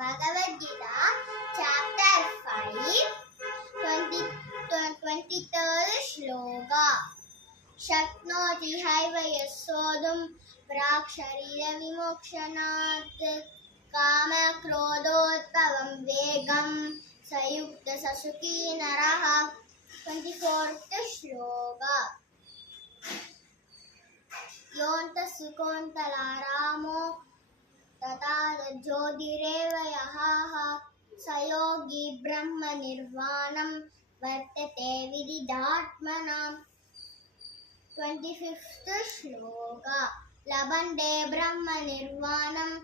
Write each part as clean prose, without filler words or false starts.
Bhagavad Gita, chapter 5, 23rd shloka. Shaknoti haiva yasodum praksharira vimokshanat kama krodotpavam vegam sayukta sasuki naraha. 24th shloka. Yonta sukontala ramo तथा ज्योतिरेव यः सयोगी ब्रह्म निर्वाणं वर्तते विदितात्मनाम्. 25th श्लोका. लभन्ते ब्रह्म निर्वाणं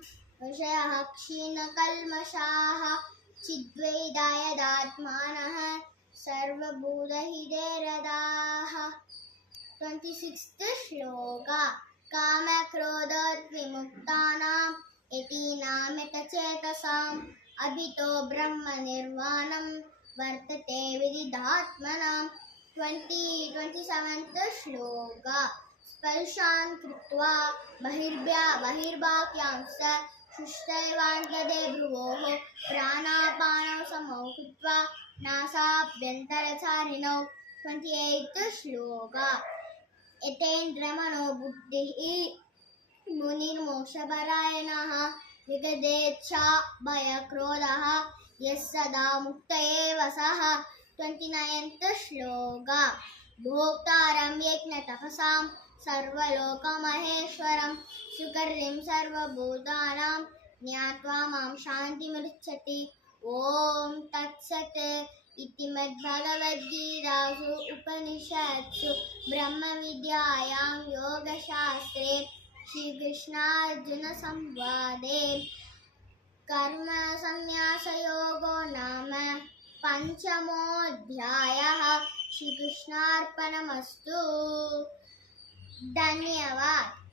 ऋषयः क्षीणकल्मषाः चिद्वैदायदात्मानः सर्वभूतहिते रताः. 26th श्लोका. कामक्रोधोद्विमुक्तानां यतीनामितचेतसाम् अभितो ब्रह्म निर्वाणं वर्तते विदितात्मनाम्. 27th श्लोका. स्पर्शान् कृत्वा बहिर्बाह्यांश्च शुष्टैवान्तदे भ्रुवोः प्राणापानौ समौ कृत्वा नासाभ्यन्तरचारिणौ. 28th श्लोका. यतेन्द्रमनो बुद्धिः मुनिर्मोक्षपरायणः विगतेच्छा भयक्रोधः यः सदा मुक्त एव सः. 29th श्लोका. भोक्तारं यज्ञतपसां सर्वलोकमहेश्वरं सुकर्तिं सर्वभूतानां ज्ञात्वा मां शान्तिमृच्छति. ॐ तत्सत् इति मद्भगवद्गीतासु उपनिषत्सु ब्रह्मविद्यायां योगशास्त्रे श्रीकृष्णार्जुनसंवादे कर्मसन्न्यासयोगो नाम पञ्चमोऽध्यायः. श्रीकृष्णार्पणमस्तु. धन्यवाद.